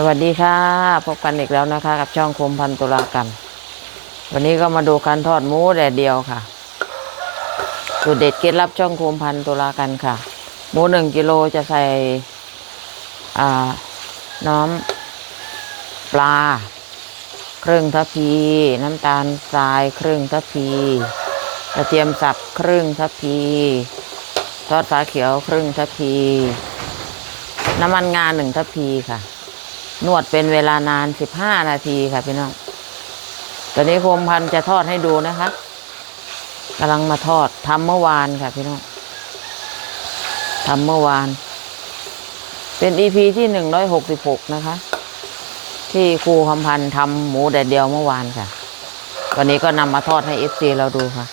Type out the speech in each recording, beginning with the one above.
สวัสดีค่ะ พบกันอีกแล้วนะคะ กับช่องคมพันตุลากรรม วันนี้ก็มาดูการทอดหมูแดดเดียวค่ะสูตรเด็ดเคล็ดลับช่องคมพันตุลากันค่ะ หมูหนึ่งกิโลจะใส่น้ำปลา ครึ่งทัพพี น้ำตาลทรายครึ่งทัพพีกระเทียมสับครึ่งทัพพีทอดฟ้าเขียวครึ่งทัพพี น้ำมันงาหนึ่งทัพพีค่ะ นวดเป็นเวลานานสิบห้านาทีค่ะพี่น้อง ตอนนี้โคมพันจะทอดให้ดูนะคะกำลังมาทอดทำเมื่อวานค่ะพี่น้องทำเมื่อวาน เป็นอีพีที่หนึ่งร้อยหกสิบหกนะคะ ที่ครูคำพันธ์ทำหมูแดดเดียวเมื่อวานค่ะ วันนี้ก็นำมาทอดให้เอฟซีเราดูค่ะ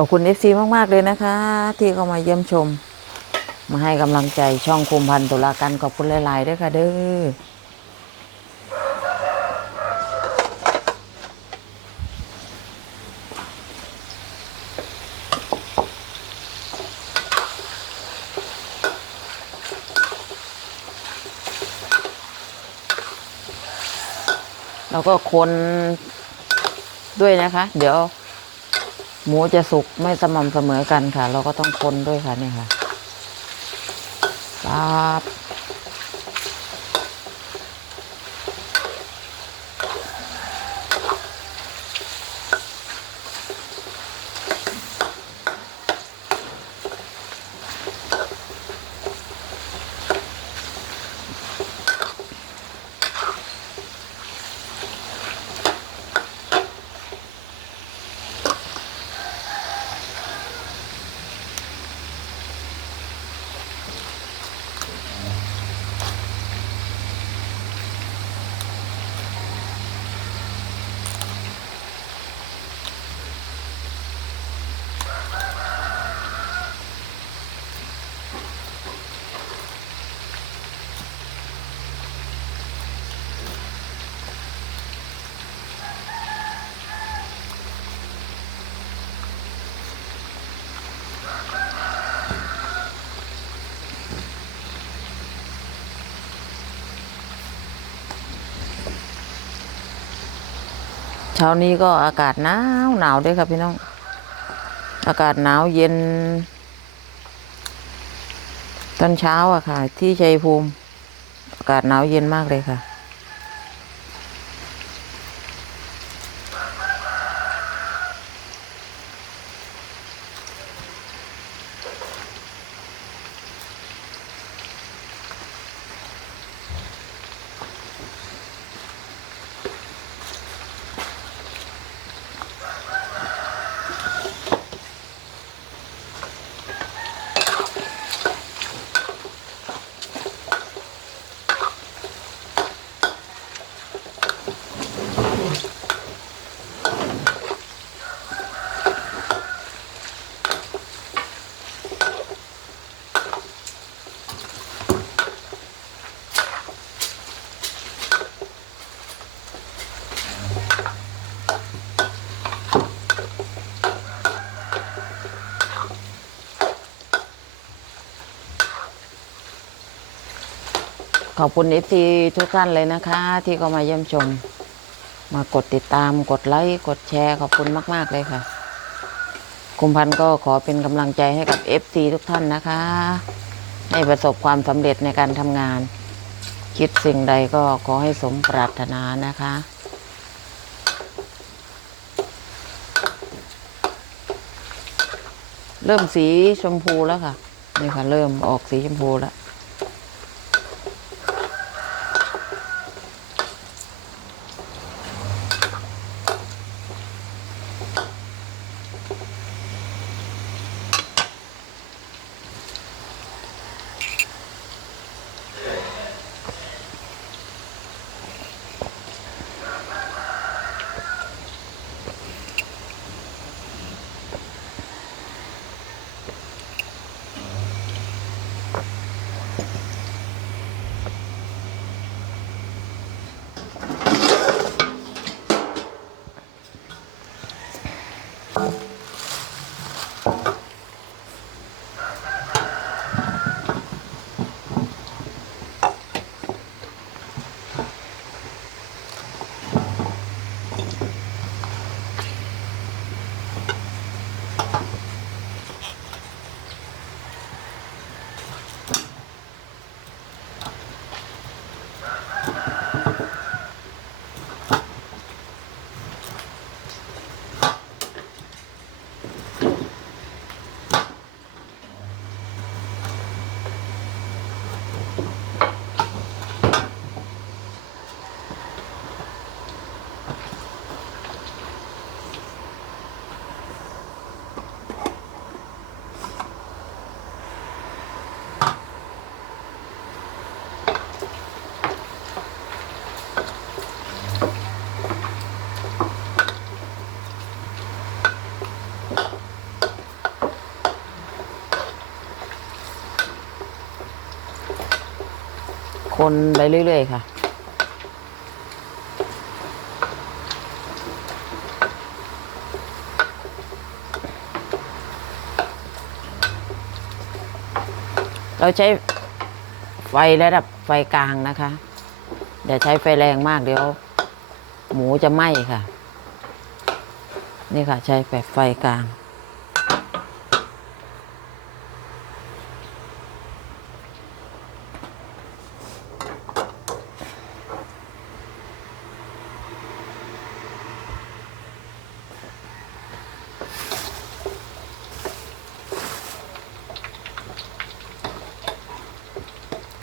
อบคุณเอฟซีมาก ๆ เลยนะคะ ที่เข้ามาเยี่ยมชม มาให้กำลังใจช่องคุมพันตุลากันขอบคุณหลาย ๆ ด้วยค่ะเด้อแล้วก็คนด้วยนะคะ เดี๋ยว หมูจะสุกไม่สม่ำเสมอกันค่ะ เราก็ต้องคนด้วยค่ะเนี่ยค่ะปั๊บ ช้านี้ก็อากาศหนาวหนาวด้วยครับพี่น้อง อากาศหนาวเย็น ตอนเช้าอะค่ะ ที่ชัยภูมิ อากาศหนาวเย็นมากเลยค่ะ ขอบคุณเอฟซีทุกท่านเลยนะคะ ที่เข้ามาเยี่ยมชม มากดติดตามกดไลค์กดแชร์ขอบคุณมาก ๆ เลยค่ะคุมพันธ์ก็ขอเป็นกำลังใจให้กับ FC ทุกท่านนะคะ ให้ประสบความสำเร็จในการทำงาน คิดสิ่งใดก็ขอให้สมปรารถนานะคะเริ่มสีชมพูแล้วค่ะ นี่ค่ะ เริ่มออกสีชมพูแล้ว คนไปเรื่อย ๆ ค่ะ เราใช้ไฟระดับไฟกลางนะคะอย่าใช้ไฟแรงมากเดี๋ยว หมูจะไหม้ค่ะ นี่ค่ะ ใช้แบบไฟกลาง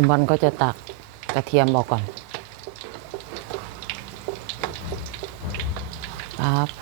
ผมบอลก็จะตักกระเทียมบอกก่อนครับ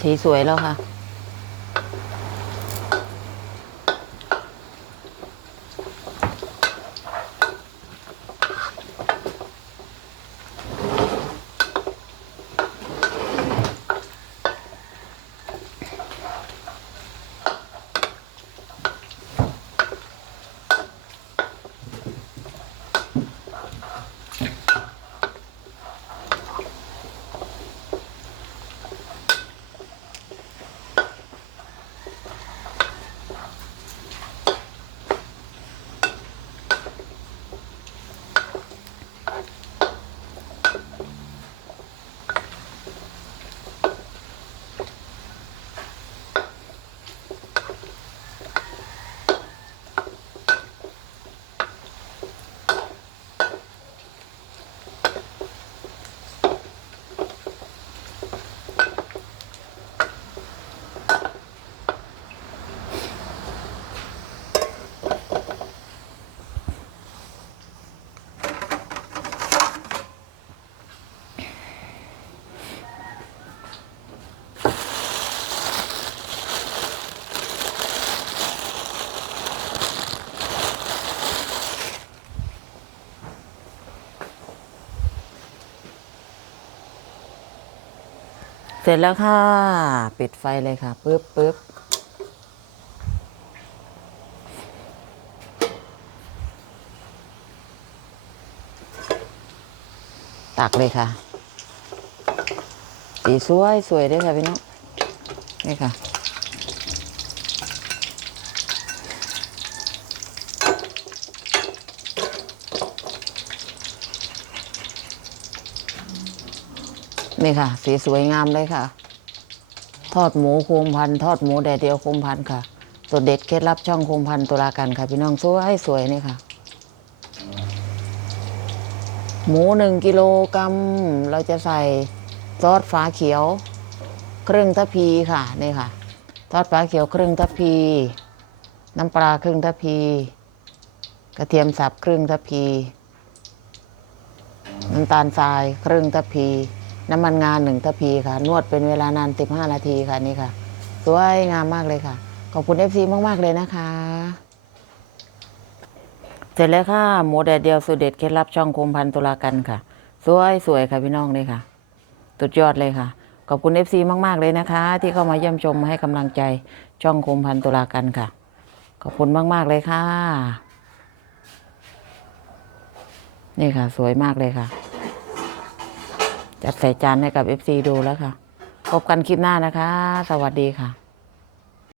สีสวยแล้วค่ะ เสร็จแล้วค่ะ ปิดไฟเลยค่ะปึ๊บปึ๊บตักเลยค่ะ สีสวยสวยด้วยค่ะพี่น้องนี่ค่ะ นี่ค่ะ สีสวยงามเลยค่ะ ทอดหมูโคมพันทอดหมูแดดเดียวโคมพันค่ะสูตรเด็ดเคล็ดลับช่องโคมพันตุลากันค่ะ พี่น้องสวยสวยนี่ค่ะ หมูหนึ่งกิโลกรัมเราจะใส่ซอสฟ้าเขียว ครึ่งทัพพีค่ะนี่ค่ะทอดฟ้าเขียวครึ่งทัพพี น้ำปลาครึ่งทัพพี กระเทียมสับครึ่งทัพพี น้ำตาลทรายครึ่งทัพพี น้ำมันงานหนึ่งทพีค่ะ นวดเป็นเวลานาน 15 นาทีค่ะนี่ค่ะ สวยงามมากเลยค่ะ ขอบคุณเอฟซีมาก ๆ เลยนะคะ เสร็จแล้วค่ะ หมูแดดเดียวสูตรเด็ดเคล็ดลับช่องคมพันตุลากันค่ะ สวยสวยค่ะพี่น้องเลยค่ะสุดยอดเลยค่ะ ขอบคุณเอฟซีมาก ๆ เลยนะคะ ที่เข้ามาเยี่ยมชมมาให้กำลังใจช่องคมพันตุลากันค่ะ ขอบคุณมาก ๆ เลยค่ะ นี่ค่ะ สวยมากเลยค่ะ จัดใส่จานให้กับ FC ดูแล้วค่ะ พบกันคลิปหน้านะคะ สวัสดีค่ะ